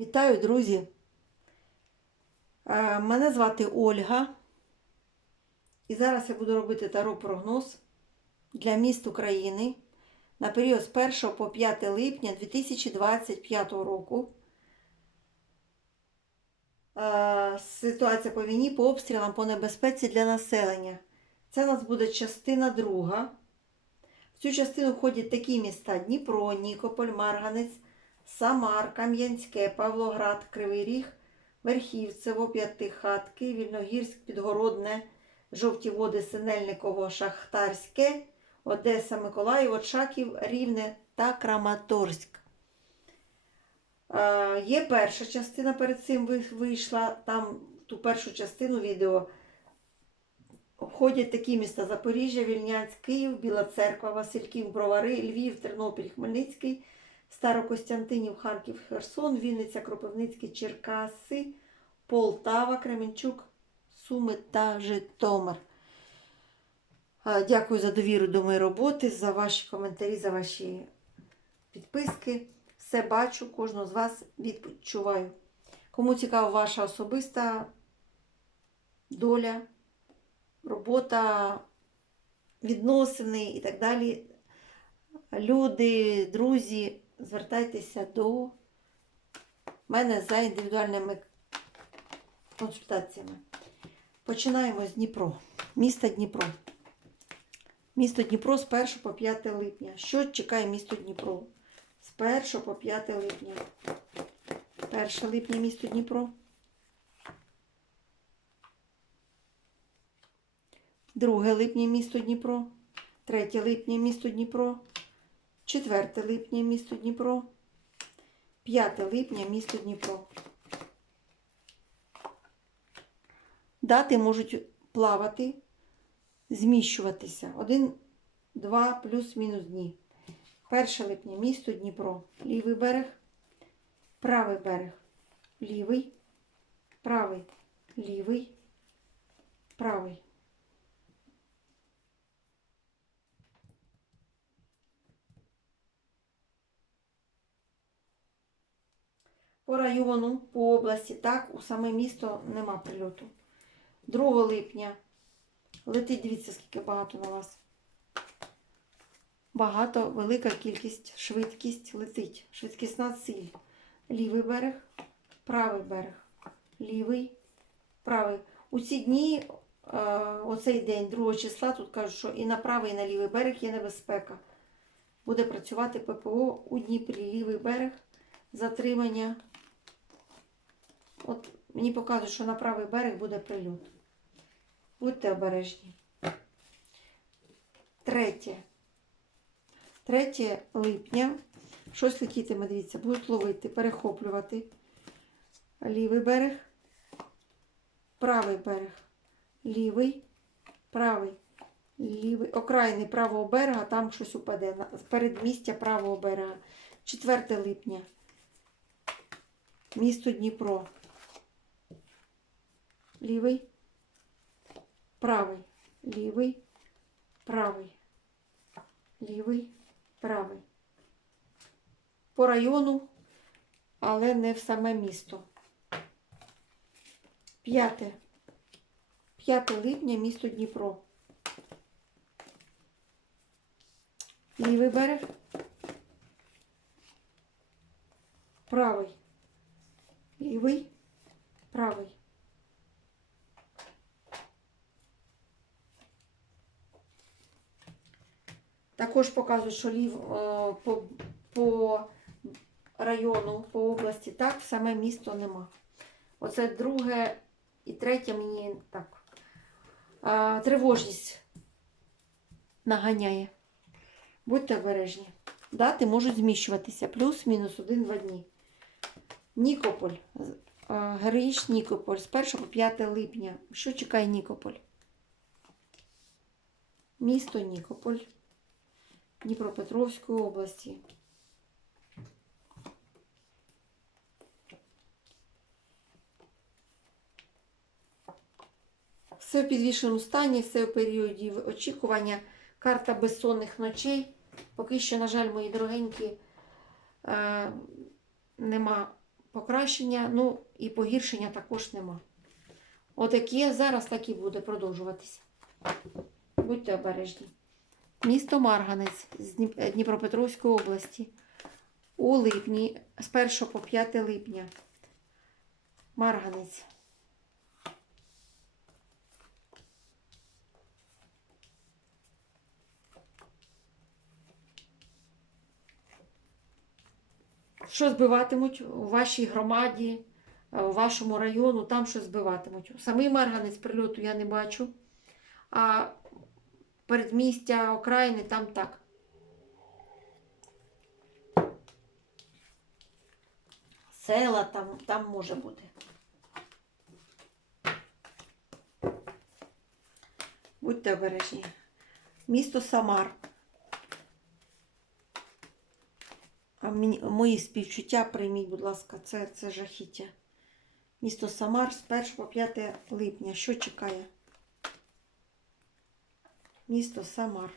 Вітаю, друзі! Е, Мене звати Ольга. І зараз я буду робити таро прогноз для міст України на період з 1 по 5 липня 2025 року. Е, Ситуація по війні, по обстрілам, по небезпеці для населення. Це у нас буде частина друга. В цю частину входять такі міста: Дніпро, Нікополь, Марганець, Самар, Кам'янське, Павлоград, Кривий Ріг, Верхівцево, П'ятихатки, Вільногірськ, Підгородне, Жовті Води, Синельниково, Шахтарське, Одеса, Миколаїв, Очаків, Рівне та Краматорськ. Е, Є перша частина перед цим вийшла. Там ту першу частину відео входять такі міста Запоріжжя, Вільнянськ, Київ, Біла Церква, Васильків, Бровари, Львів, Тернопіль, Хмельницький, Старокостянтинів, Харків, Херсон, Вінниця, Кропивницький, Черкаси, Полтава, Кременчук, Суми та Житомир. Дякую за довіру до моєї роботи, за ваші коментарі, за ваші підписки. Все бачу, кожного з вас відчуваю. Кому цікава ваша особиста доля, робота, відносини і так далі. Люди, друзі, звертайтеся до мене за індивідуальними консультаціями. Починаємо з Дніпро. Місто Дніпро. Місто Дніпро з 1 по 5 липня. Що чекає місто Дніпро? З 1 по 5 липня. 1 липня місто Дніпро. 2 липня місто Дніпро. 3 липня місто Дніпро. 4 липня місто Дніпро. 5 липня місто Дніпро. Дати можуть плавати, зміщуватися. 1, 2 плюс-мінус дні. 1 липня місто Дніпро. Лівий берег, правий берег, лівий, правий, лівий, правий. По району, по області, так, у саме місто нема прильоту. 2 липня летить, дивіться, скільки багато на вас. Багато, велика кількість, швидкість летить. Швидкісна силь. Лівий берег, правий берег, лівий, правий. У ці дні, е, оцей день, 2 числа, тут кажуть, що і на правий, і на лівий берег є небезпека. Буде працювати ППО у Дніпрі, лівий берег, затримання. От мені показують, що на правий берег буде прильот. Будьте обережні. Третє. 3 липня. Щось летітиме, дивіться, будуть ловити, перехоплювати. Лівий берег, правий берег, лівий, правий, лівий, окраїни правого берега, там щось упаде. Передмістя правого берега. 4 липня. Місто Дніпро. Лівий, правий, лівий, правий, лівий, правий. По району, але не в саме місто. П'яте. 5 липня місто Дніпро. Лівий берег. Правий. Лівий. Правий. Також показують, що лів е, по, по району, по області, так, саме місто нема. Оце друге і третє мені так. е, Тривожність наганяє. Будьте обережні. Дати можуть зміщуватися. Плюс-мінус один-два дні. Нікополь. Е, Героїчний Нікополь з 1 по 5 липня. Що чекає Нікополь? Місто Нікополь. Дніпропетровської області. Все в підвішеному стані, все в періоді очікування. Карта безсонних ночей. Поки що, на жаль, мої дорогенькі, е, нема покращення, ну і погіршення також нема. Отакі є зараз, так і буде продовжуватися. Будьте обережні. Місто Марганець з Дніпропетровської області. У липні, з 1 по 5 липня. Марганець. Що збиватимуть у вашій громаді, е, у вашому району, там що збиватимуть. Самий Марганець прильоту я не бачу. А передмістя окраїни там так. Села там, там може бути. Будьте обережні. Місто Самар. А мені, мої співчуття прийміть, будь ласка, це, це жахіття. Місто Самар з 1 по 5 липня. Що чекає? Місто Самар.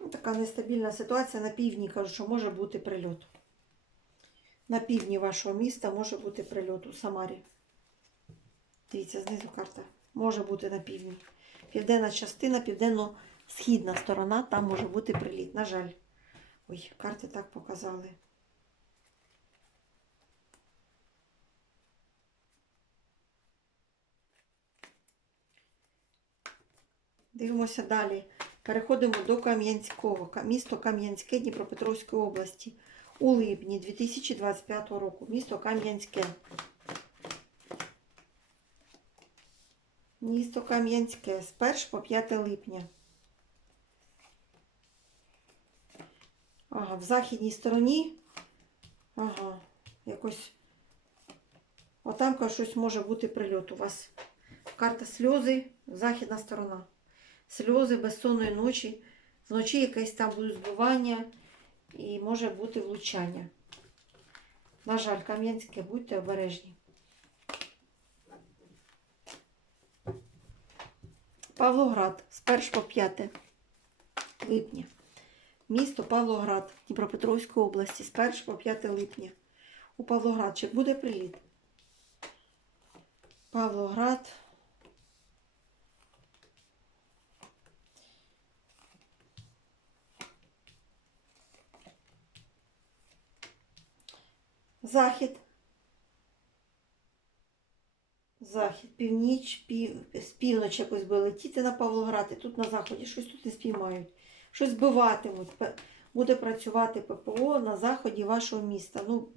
Ну, Така нестабільна ситуація на півдні, кажуть, що може бути прильот. На півдні вашого міста може бути прильот у Самарі. Дивіться, знизу карта. Може бути на півдні. Південна частина, південно-східна сторона, там може бути приліт. На жаль. Ой, карти так показали. Дивимося далі. Переходимо до Кам'янського. Місто Кам'янське Дніпропетровської області. У липні 2025 року. Місто Кам'янське. Місто Кам'янське з 1 по 5 липня. Ага, в західній стороні. Ага, якось. Отам кажуть, щось може бути прильот. У вас карта сльози, західна сторона. Сльози безсонної ночі. Вночі якесь там будуть збивання і може бути влучання. На жаль, Кам'янське, будьте обережні. Павлоград з 1 по 5 липня. Місто Павлоград Дніпропетровської області з 1 по 5 липня. У Павлоград чи буде приліт? Павлоград. Захід. Захід, північ, пів, з півночі якось би летіти на Павлоград, і тут на заході щось тут не спіймають. Щось збиватимуть. Буде працювати ППО на заході вашого міста. Ну,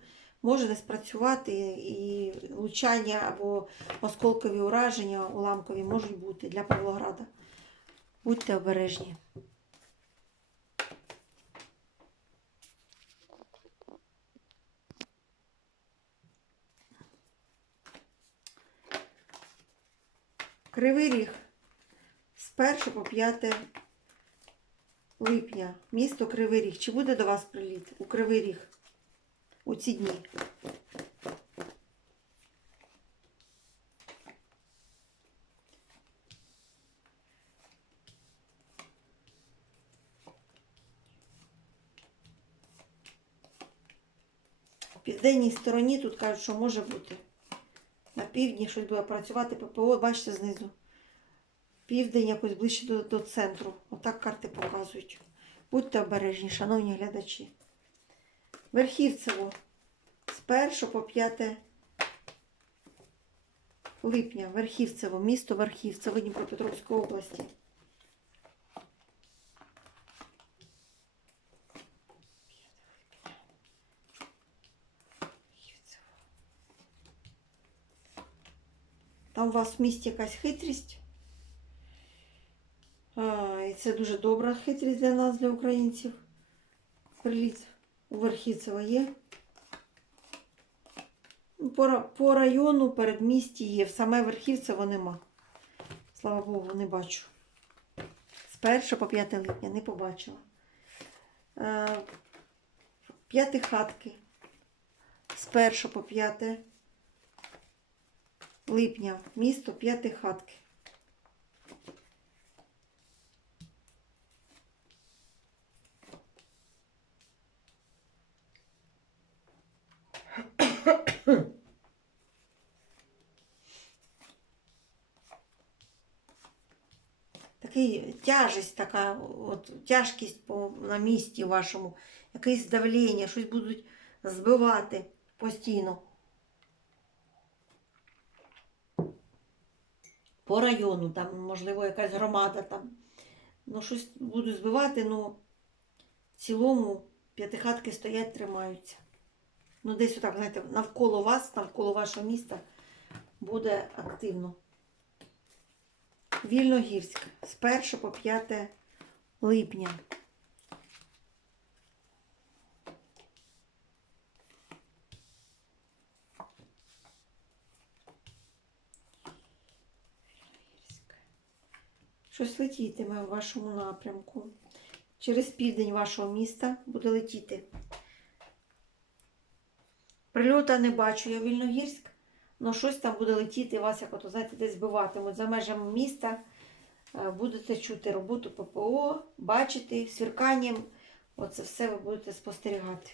може не спрацювати і влучання або осколкові ураження уламкові можуть бути для Павлограда. Будьте обережні. Кривий Ріг з 1 по 5 липня. Місто Кривий Ріг. Чи буде до вас приліт у Кривий Ріг у ці дні? Південній стороні тут кажуть, що може бути. На півдні щось буде працювати ППО, бачите знизу. Південь якось ближче до, до центру. Отак карти показують. Будьте обережні, шановні глядачі. Верхівцево з 1 по 5 липня. Верхівцево, місто Верхівцево Дніпропетровської області. Там у вас в місті якась хитрість. Це дуже добра хитрість для нас, для українців. Приліт у Верхівцево є. По, по району передмісті є. В саме Верхівцево нема. Слава Богу, не бачу. З 1 по 5 липня не побачила. Е, П'яти хатки. З 1 по 5 липня, місто П'ятихатки. Такий тяжесть така, от, тяжкість по, на місці вашому, якесь давлення, щось будуть збивати постійно. По району, там, можливо, якась громада там. Ну, щось будуть збивати, ну в цілому п'ятихатки стоять, тримаються. Ну, десь отак, знаєте, навколо вас, навколо вашого міста буде активно. Вільногірськ з 1 по 5 липня. Щось летітиме в вашому напрямку. Через південь вашого міста буде летіти. Прильота не бачу я Вільногірськ. Ну, щось там буде летіти, вас, як ото, знаєте, десь збиватимуть за межами міста. Е, Будете чути роботу ППО, бачити свірканням. Оце все ви будете спостерігати.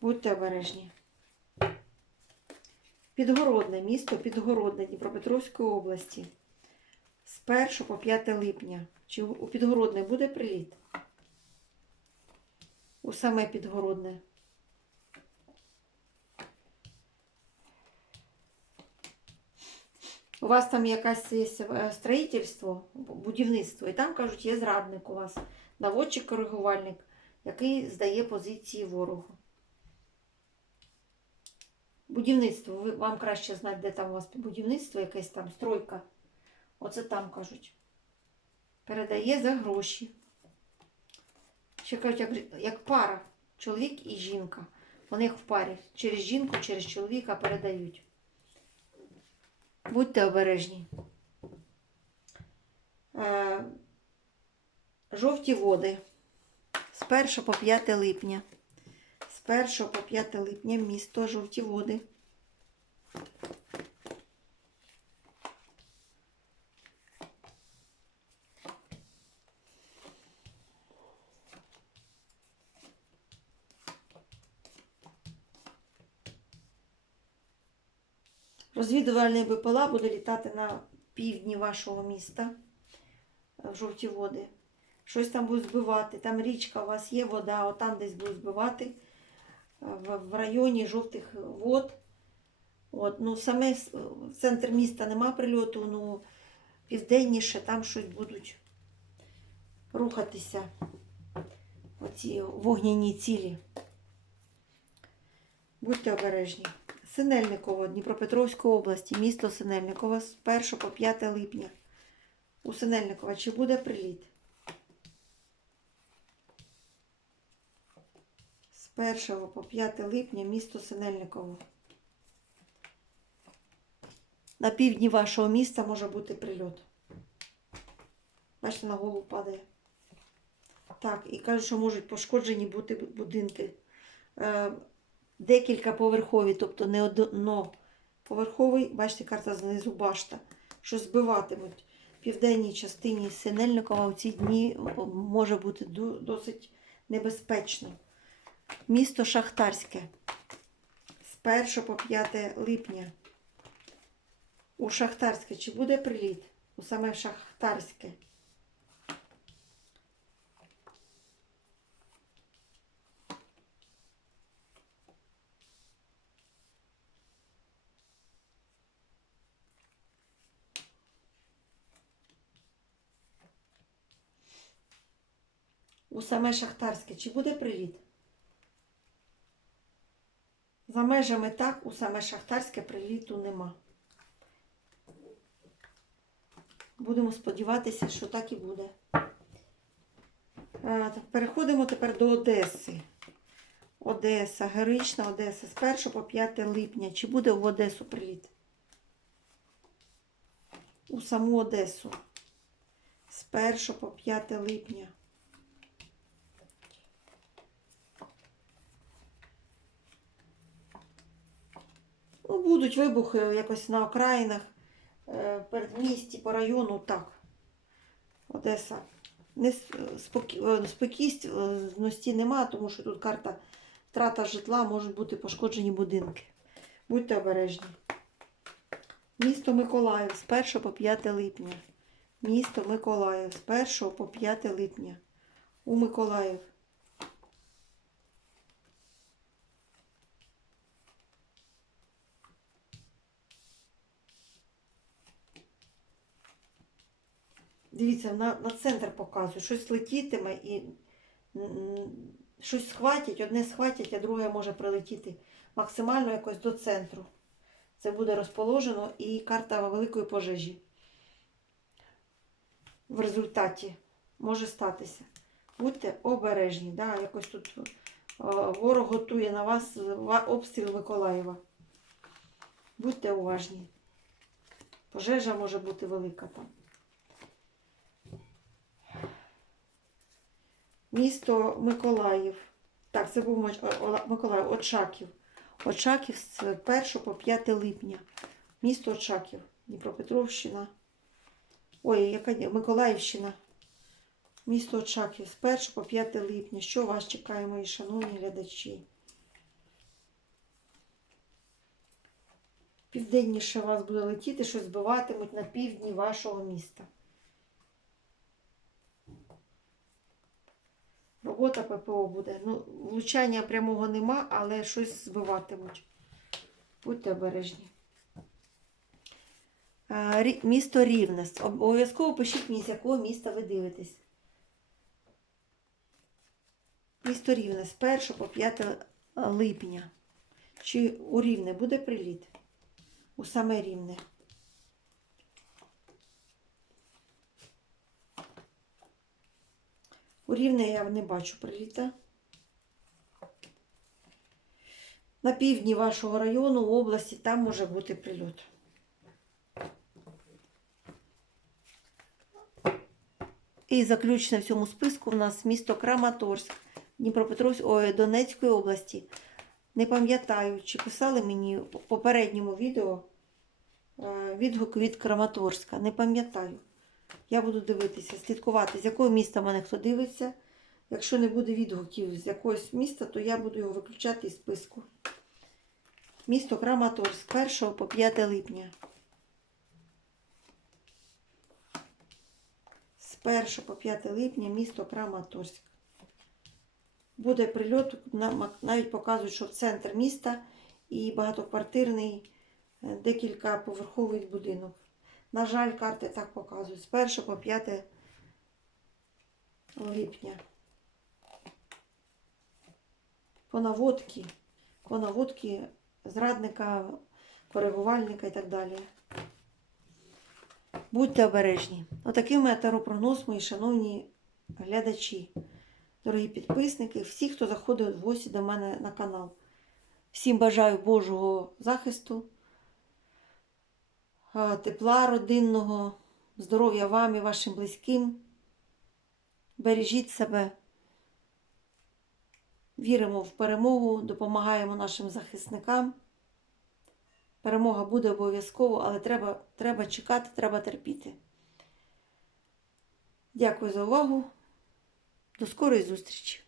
Будьте обережні. Підгородне місто Підгородне Дніпропетровської області. З 1 по 5 липня. Чи у Підгородне буде приліт? У саме Підгородне. У вас там якесь є е, строїтельство, будівництво, і там кажуть, є зрадник у вас, наводчик-коригувальник, який здає позиції ворогу. Будівництво, ви, вам краще знати, де там у вас будівництво, якесь там стройка. Оце там кажуть. Передає за гроші. Ще кажуть, як, як пара, чоловік і жінка. Вони в парі. Через жінку, через чоловіка передають. Будьте обережні. Е, Жовті води з 1 по 5 липня. З 1 по 5 липня місто жовті води. Розвідувальний БПЛА буде літати на півдні вашого міста е, в жовті води. Щось там буде збивати. Там річка у вас є, вода, отам десь будуть збивати е, в, районі жовтих вод. От, ну, саме центр міста нема прильоту, ну південніше там щось будуть рухатися. Оці вогняні цілі. Будьте обережні. Синельниково, Дніпропетровської області, місто Синельниково з 1 по 5 липня. У Синельникова чи буде приліт? З 1 по 5 липня місто Синельниково. На півдні вашого міста може бути прильот. Бачите, на голову падає. Так, і кажуть, що можуть пошкоджені бути будинки. Декілька тобто не одноповерховий, бачите, карта знизу башта, що збиватимуть в південній частині Синельникова у ці дні може бути досить небезпечно. Місто Шахтарське з 1 по 5 липня. У Шахтарське чи буде приліт? У саме Шахтарське. У саме Шахтарське чи буде приліт? За межами так, у саме Шахтарське приліту нема. Будемо сподіватися, що так і буде. Переходимо тепер до Одеси. Одеса, Героїчна Одеса з 1 по 5 липня. Чи буде в Одесу приліт? У саму Одесу. З 1 по 5 липня. Ну, будуть вибухи якось на окраїнах, е, передмісті, по району, так. Одеса. Не е, спокійності нема, тому що тут карта втрата житла, можуть бути пошкоджені будинки. Будьте обережні. Місто Миколаїв з 1 по 5 липня. Місто Миколаїв з 1 по 5 липня. У Миколаїв. Дивіться, на, на центр показую. Щось летітиме і щось схватять, одне схватять, а друге може прилетіти максимально якось до центру. Це буде розположено і карта великої пожежі. В результаті може статися. Будьте обережні. Да? Якось тут е, ворог готує на вас обстріл Миколаєва. Будьте уважні. Пожежа може бути велика там. Місто Миколаїв. Так, це був Миколаїв, Очаків. Очаків з 1 по 5 липня. Місто Очаків. Дніпропетровщина. Ой, яка Миколаївщина. Місто Очаків з 1 по 5 липня. Що вас чекає, мої шановні глядачі? Південніше вас буде летіти, що збиватимуть на півдні вашого міста. Робота ППО буде. Ну, влучання прямого нема, але щось збиватимуть. Будьте обережні. Місто Рівне. Обов'язково пишіть мені, з якого міста ви дивитесь. Місто Рівне з 1 по 5 липня. Чи у Рівне буде приліт? У саме Рівне. У Рівне я не бачу приліта. На півдні вашого району, області, там може бути прильот. І заключне в цьому списку в нас місто Краматорськ, Дніпропетровськ, ой, Донецької області. Не пам'ятаю, чи писали мені в попередньому відео е, відгук від Краматорська. Не пам'ятаю. Я буду дивитися, слідкувати, з якого міста мене хто дивиться. Якщо не буде відгуків з якогось міста, то я буду його виключати із списку. Місто Краматорськ з 1 по 5 липня. З 1 по 5 липня місто Краматорськ. Буде прильот, навіть показують, що в центр міста і багатоквартирний е, декілька поверховий будинок. На жаль, карти так показують. З 1 по 5 липня. По наводки, по наводки зрадника, коригувальника і так далі. Будьте обережні. Отакий мене таропрогноз, мої шановні глядачі, дорогі підписники, всі, хто заходить в гості до мене на канал. Всім бажаю Божого захисту, тепла родинного, здоров'я вам і вашим близьким. Бережіть себе. Віримо в перемогу, допомагаємо нашим захисникам. Перемога буде обов'язково, але треба, треба чекати, треба терпіти. Дякую за увагу. До скорої зустрічі!